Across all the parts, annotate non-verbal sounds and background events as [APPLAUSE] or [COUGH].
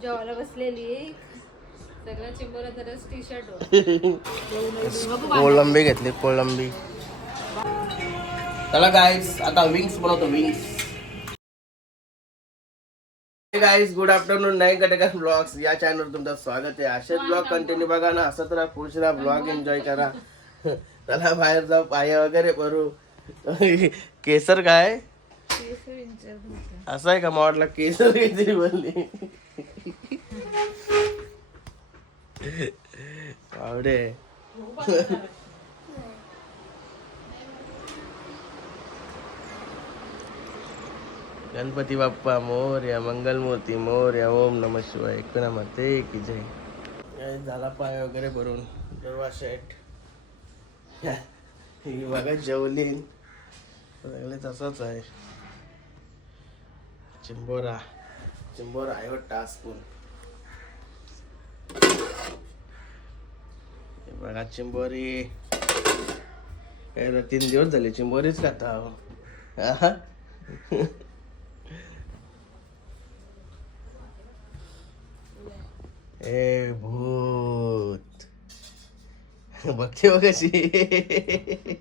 जेवायला बसलेली. सगळं तरच टी शर्ट कोळंबी घेतली कोळंबी. चला गाईस आता विंग्स बनवतो विंग्स गाईस गुड आफ्टरनून नाही कटेका ब्लॉग्स या चॅनलवर तुमचं स्वागत आहे. असेच ब्लॉग कंटिन्यू बघा ना. असंच राहा खुश राहा ब्लॉग एन्जॉय करा. [LAUGHS] चला बाहेर जाऊ पाय वगैरे करू [LAUGHS] केसर काय? असं आहे का मॉडला केस काहीतरी बनली? आवडे गणपती बाप्पा मोर्या मंगलमूर्ती मोर्या ओम नम शिवाय. एकनामते की जय. काय झाला पाय वगैरे भरून? गरवा शेट ही बघा जेवली सगळे तसंच आहे. चिंबोरा. चिंबोरा आहे हो टास्कून बघा चिंबोरी. काय तीन दिवस झाले चिंबोरीच खाता हो. ए [LAUGHS] भूत. [LAUGHS] बघते बघ कशी [LAUGHS]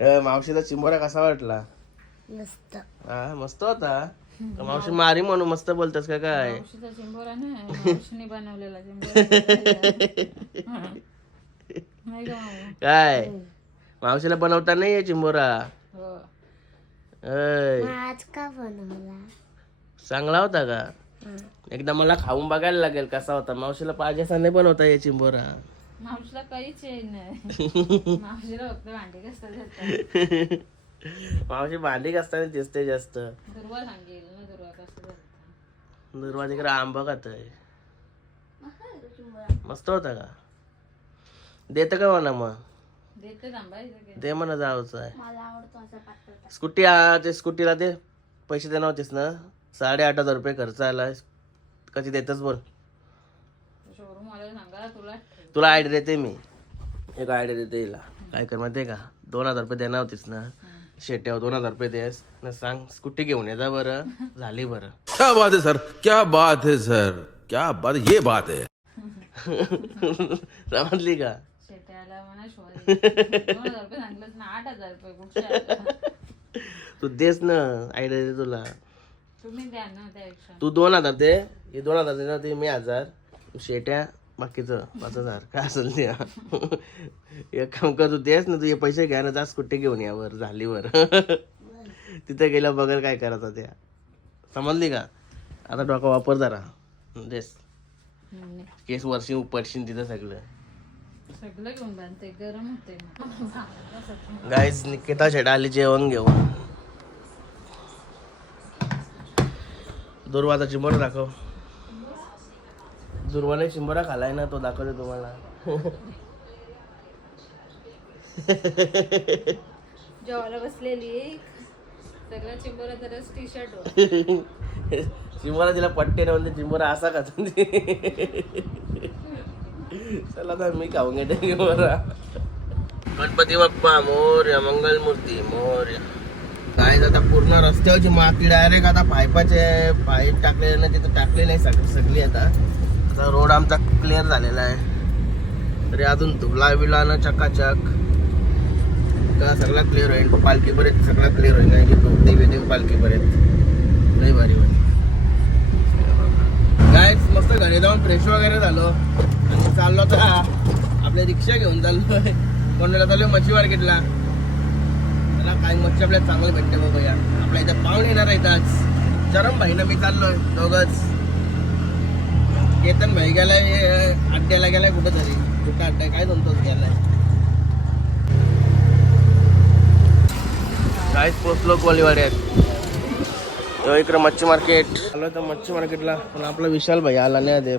अ, चिंबोरा कसा वाटला? मस्त. हा मस्त होता. का मावशी मारी म्हणून मस्त बोलतेस का काय? मावशीचा चिंबोरा मावशीने बनवलेला चिंबोरा नाही का माऊ? काय? मावशीला बनवता नाही आहे चिंबोरा हो. ऐ, आज का बनवला? चांगला होता का? एकदा मला खाऊन बघायला लागेल कसा होता. मावशीला पाहिजे असा नाही बनवता ये चिंबोरा मावशीला काहीच येई नाही. [LAUGHS] मावशीला फक्त भांडी कसं [LAUGHS] मावशी भांडी असताना दिसते जास्त. दुर्वा सांगेल ना दुर्वा कसं झालं दुर्वाजीकडे आंबा खात मस्त होता का? देत का म्हणा मग? दे म्हणा जावचं आहे मला आवडतो असा पातळ स्कूटी ते स्कूटीला दे. पैसे देणार होतेस ना? साडेआठ हजार रुपये खर्च आला. कधी देतच बोल. तुला. आयडिया देते मी. एक आयडिया देते हिला. काय कर माहिती का? दोन हजार रुपये देणार होतीस ना? शेट्यावर दोन हजार रुपये देस. ना सांग स्कूटी घेऊन ये जा बरं. झाली बरं. क्या बात है सर. क्या बात है सर. क्या बात ये बात है. [LAUGHS] समजली का? शेट्याला म्हणा शोरी दोन हजार रुपये सांगितलंच ना आठ हजार रुपये कुठच्या तू देस ना आयडिया दे तुला. तुम्ही द्या ना त्यापेक्षा. तू दोन हजार दे. हे दोन हजार देणार ते मी हजार. शेट्या बाकीचं पाच हजार काय असेल ते. एक काम कर तू देस ना तू हे पैसे घ्या ना जा स्कूटी घेऊन या वर झाली वर तिथे गेल्या बघर काय करायचं त्या समजली का? आता डोका वापर जरा. देस हम्म. केस वर्षी उपटशीन तिथं सगळं. सगळं घेऊन बांधते गरम होते गाईज निकिता जेवण घेऊन. दुर्वाचा चिंबोरा दाखव. दुर्वाने चिंबोरा खालाय ना तो दाखवते तुम्हाला. जेवायला बसलेली. सगळं चिंबोरा टी शर्ट चिंबोरा तिला पट्टे ना म्हणजे चिंबोरा असा खातो. चला तर मी खाऊन घेते चिंबोरा. गणपती बाप्पा मोर्या मंगलमूर्ती मोर्या. काय आता पूर्ण रस्त्यावरची माती डायरेक्ट आता पाईपाचे पाईप टाकलेले ना तिथं टाकले नाही सग सगळी आता. आता रोड आमचा क्लिअर झालेला आहे. तरी अजून धुला बिला ना चकाचक. का सगळा क्लिअर होईल. पालखीपर्यंत सगळा क्लिअर होईल. नाही की देवी देवी पालखीपर्यंत नाही भारी होईल. काय मस्त घरी जाऊन फ्रेश वगैरे झालो. आणि चाललो तर आपल्या रिक्षा घेऊन चाललोय कोणाला चाललो मच्छी मार्केटला. त्याला काय मच्छी आपल्याला चांगलं भेटते बघूया. आपल्या इथं पाहुणे येणार आहेत आज. चरम भाई ना मी चाललोय. दोघंच. केतन भाई गेलाय अड्ड्याला गेलाय कुठं तरी कुठं अड्डा काय म्हणतोच गेलाय? काहीच पोचलो कोलीवाड्यात इकडे मच्छी मार्केट आलो तर मच्छी मार्केटला पण आपला विशाल भाई आला नाही आधी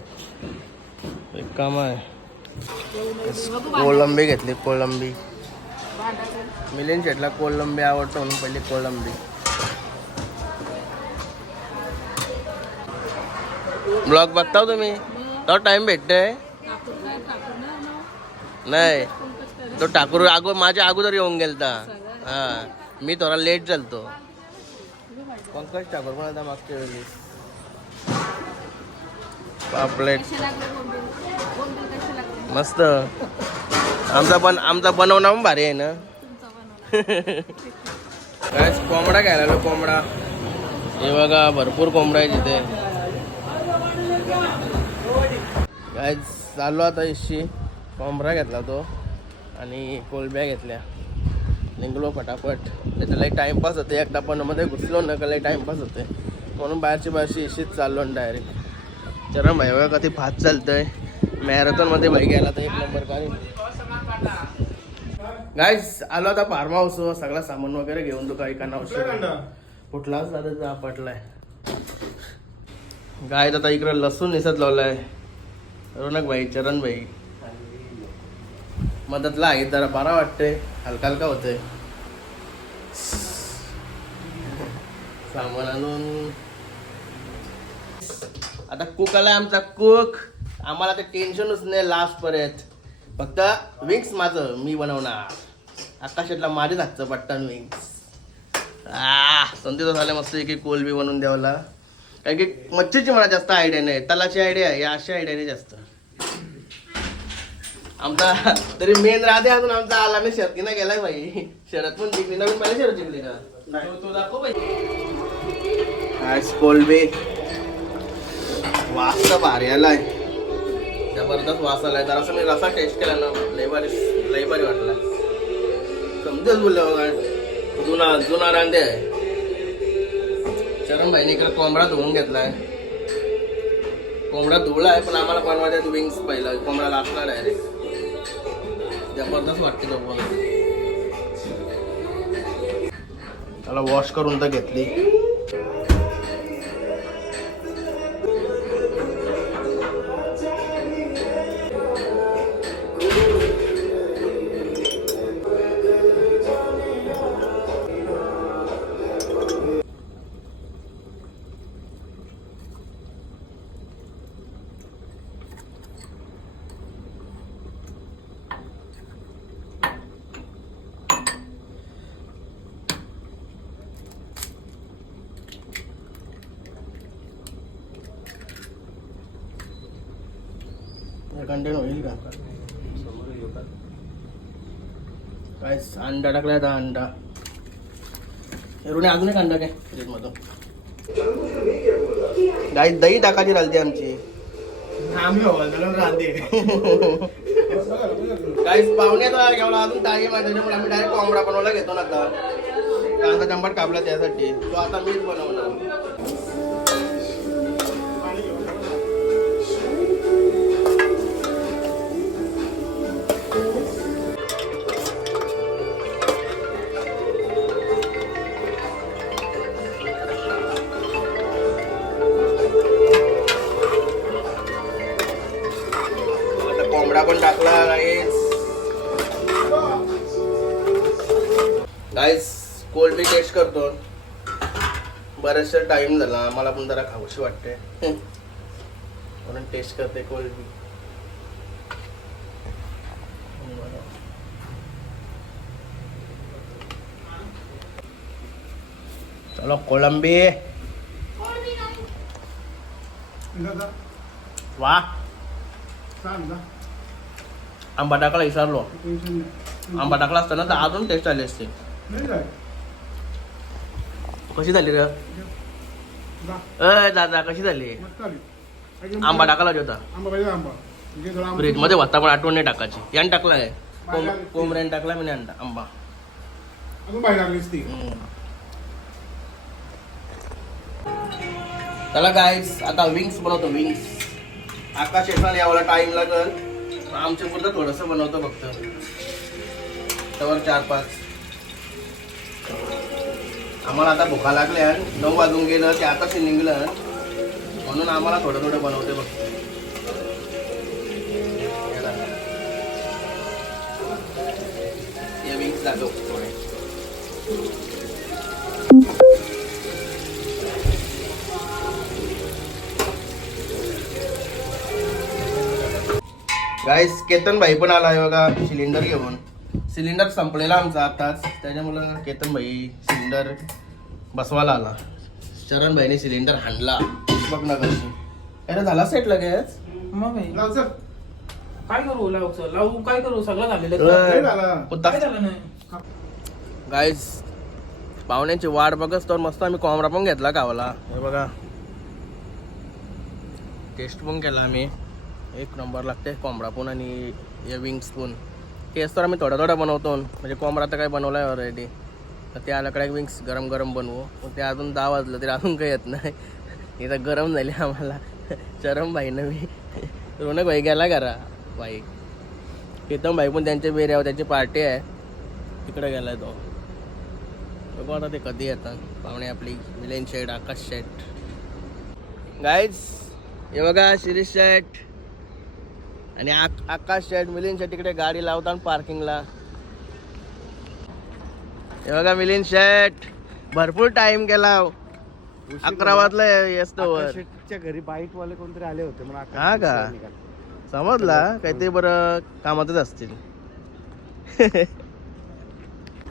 एक काम आहे. कोलंबी घेतली कोलंबी. मिलियन शेटला कोलंबी आवडतो म्हणून पहिली कोलंबी. ब्लॉग बघता तुम्ही। तो टाइम भेटते नाही तो ठाकूर अगो माझ्या अगोदर येऊन गेलता हा मी थोडा लेट झालतो पंकज ठाकूर पण आता मागच्या वेळी पापलेट। मस्त। आमचा पण आमचा बनवणं पण भारी आहे ना। [LAUGHS] काय कोंबडा घ्यायला कोंबडा. हे बघा भरपूर कोंबडा आहे तिथे. काय चाललो आता इशी. कोंबडा घेतला तो. आणि कोलब्या घेतल्या. निघलो फटाफट त्याचा लई टाइमपास होते. पण मध्ये घुसलो ना का लई टाइमपास होते. म्हणून बाहेरची बाहेरची इशीच चाललो ना डायरेक्ट चरण भाई बघा कधी फास्ट चालतंय. मॅरेथॉनमध्ये भाई गेला तर एक नंबर काढून. गाईज आलो आता फार्म हाऊस सगळं सामान वगैरे घेऊन तो काही काना कुठलाच दादा पटलाय. गाय आता इकडे लसूण निसत लावलाय. रोनक चरणबाई. मदतला आहे जरा बरा वाटतंय. हलका हलका होतंय. सामान आणून. आता कुक आला आमचा कुक आम्हाला ते टेन्शनच नाही लास्ट पर्यंत. फक्त विंग्स माझं मी बनवणार. आकाशातला माझ्याच हातचं पट्टन विंग्स आ संधी झालं मस्त एक कोलबी बनवून द्यावला कारण की मच्छीची मला जास्त आयडिया नाही. तलाची आयडिया आहे या अशा आयडिया नाही जास्त. आमचा तरी मेन राधे अजून आमचा आला मी शर्तीनं गेलाय भाई शरद पण जिंकली. नवीन पहिली शरद जिंकली का तो- तो दाखव भाई आज कोलबी वास तर भारी आलाय. जबरदस्त वास आलाय. जरा मी रसा टेस्ट केला ना लय भारी लय भारी वाटला समजेच बोलले बघा. जुना जुना रांदे आहे. चरण भाईने इकडे कोंबडा धुवून घेतलाय. कोंबडा धुवला आहे पण आम्हाला बनवायचे विंग्स पहिला कोंबडा लागला डायरेक्ट जबरदस्त वाटते तो त्याला वॉश करून तर घेतली. कंटेन होईल का? काय अंडा टाकलाय आता अंडा. रुणे अजून एक अंडा काय फ्रीजमधून. गाई दही टाकायची राहते. आमची काही पाहुण्याचा घेवला अजून टाईम आहे त्याच्यामुळे आम्ही डायरेक्ट कोंबडा बनवला घेतो ना आता. कांदा टंबाट कापला त्यासाठी. तो आता मीच बनवणार. टाकला गाईस कोल्ड बी टेस्ट करतो. बराचसा टाइम झाला. मला पण जरा खाऊशी वाटते. म्हणून टेस्ट करते कोल्ड बी चलो कोलंबी वा. आंबा टाकला विसरलो. आंबा टाकला असताना तर अजून टेस्ट आली असते. कशी झाली रे? अय दादा कशी झाली? आंबा टाकला होता. फ्रीजमध्ये होता पण आठवण नाही टाकायची. यान टाकलाय. कोंब- कोंबड्याने टाकला मी अंडा आंबा. चला गाईस आता विंग्स बनवतो विंग्स आकाश येताना यावला टाइम लागल. आमच्या पुरतं थोडस बनवतो फक्त. त्यावर चार पाच. आम्हाला आता भुका लागल्या नऊ वाजून गेलं ते आकाश निघलं. म्हणून आम्हाला थोडं थोडं बनवते फक्त. हे जातो हे विंग्स दाखव थोडे गाईस केतन भाई पण आलाय बघा सिलेंडर घेऊन. सिलेंडर संपलेला आमचा आताच. त्याच्यामुळं केतन भाई सिलेंडर बसवायला आला. चरण भाईने सिलेंडर हाणला. बघ ना कशी अरे झाला सेट लगेच? मग. काय करू लावचं लावू काय करू? सगळं झालेलं आहे. काय झालं नाही? गाईज पाहुण्यांची वाट बघत तर मस्त आम्ही कोंबडा पण घेतला गावाला. हे बघा. टेस्ट पण केला आम्ही. एक नंबर लागते कोंबडा पण आणि हे विंग्स पण. तेच तर आम्ही थोडा थोडा बनवतो म्हणजे कोंबडा तर काय बनवला आहे ऑलरेडी तर ते आल्याकडे विंग्स गरम गरम बनवू. पण ते अजून दहा वाजलं तरी अजून काही येत नाही. इथं गरम झाले आम्हाला. चरम भाई मी. रोनक भाई गेला घरा भाई. प्रीतम भाई पण त्यांच्या बेऱ्यावर त्यांची पार्टी आहे. तिकडे गेला तो. बघू आता ते कधी येतात. पाहुणे आपली मिलेन शेट आकाश शेट गाईज हे बघा शिरीष शेट आणि आक- आकाश शेट मिलिंद शेट तिकडे गाडी लावतात पार्किंगला हे बघा मिलिंद शेट भरपूर टाइम केला अकरा वाजला येतो घरी बाईट वाले कोणतरी आले होते म्हणून हा का? समजला. काहीतरी बरं कामातच असतील.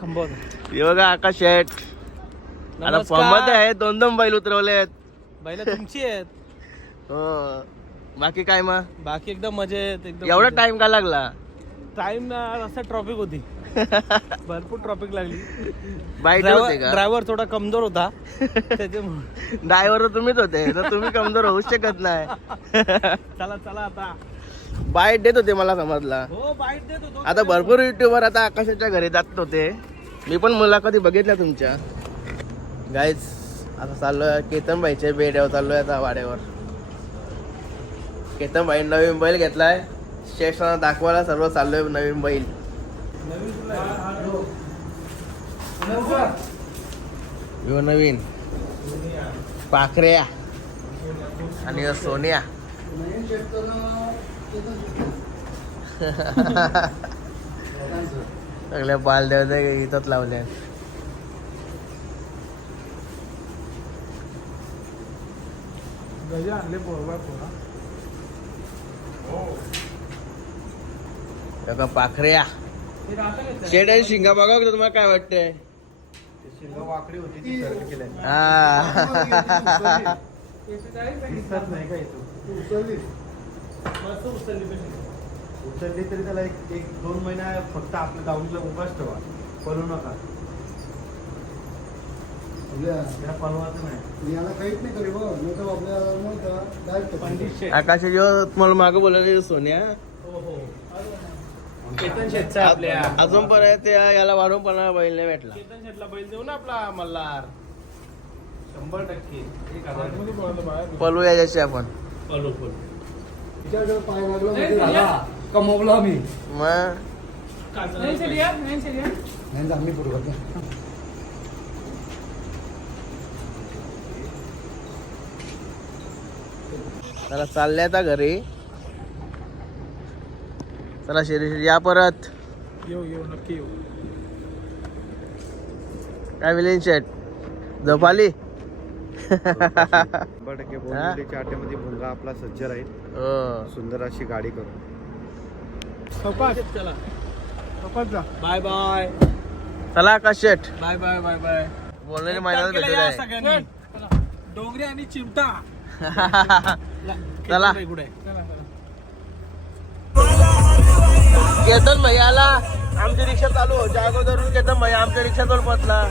थांबव हे बघा आकाश शेट आता नमस्कार. फॉर्ममध्ये आहे दोन दोन बैल उतरवलेत. बैल तुमची आहेत. हो. बाकी काय मग? बाकी एकदम मजेत एकदम एवढा टाइम का लागला? टाइम असं ट्रॉफिक होती. [LAUGHS] भरपूर ट्रॉफिक लागली. होते का? ड्रायव्हर थोडा कमजोर होता. [LAUGHS] त्याच्यामुळे. ड्रायव्हर तुम्हीच होते तर तुम्ही कमजोर होऊ शकत नाही. [LAUGHS] चला चला आता. बाईट देत होते मला समजला. हो बाईट देत होतो. आता भरपूर युट्यूबर आता आकाशाच्या घरी जात होते. मी पण मुलाखती बघितल्या तुमच्या. गाईज आता चाललोय केतन भाईच्या बेड्यावर चाललोय आता वाड्यावर. केतन भाई नवीन बैल घेतलाय. स्टेशनला दाखवायला सर्व चाललोय नवीन बैल. यो नवीन. पाखऱ्या. आणि सोनिया. सोन्या सगळ्या बालदेव इथंच लावल्या गजा आणले पोरवा पोरा. बघा पाखऱ्या. शेड आणि शिंगा बघा का तुम्हाला काय वाटतंय. ती शिंगं वाकडी होती ती सरळ केलंय. हा. उचलली तरी त्याला एक एक दोन महिना फक्त आपल्या दावणीला उभाच ठेवा. पळू नका. या. पळवाचं नाही. याला काहीच नाही करी बघ नाही तर आपल्याला मग डायरेक्ट पंडित शेठ. आकाश जो तुम्हाला मागं बोलायला सोन्या. हो, हो. केतन शेठचा आपल्या. अजून पर्यंत याला वाढून पण बैल नाही भेटला. केतन शेठला बैल देऊ ना आपला मल्हार. शंभर टक्के. पलू याच्याशी आपण. लागला म्हणजे कमवला आम्ही मग? नाही करतो चालले आता घरी. चला शिरीष या परत. येऊ येऊ नक्की येऊ. काय मिलिंद शेट झोप आली शंभर टक्के बोललेच्या आट्यामध्ये भुंगा आपला सज्ज राहील. हो. सुंदर अशी गाडी करू. चला. बाय बाय चला शेट बाय बाय बाय बाय बोललेले मैदानात भेटत आहे. सगळ्यांनी. डोंगरी आणि चिमटा. [LAUGHS] चला. कुठे केतन भैयाला आमची रिक्षा चालू हो अगोदरून केतन भैया आमच्या रिक्षातून पोचला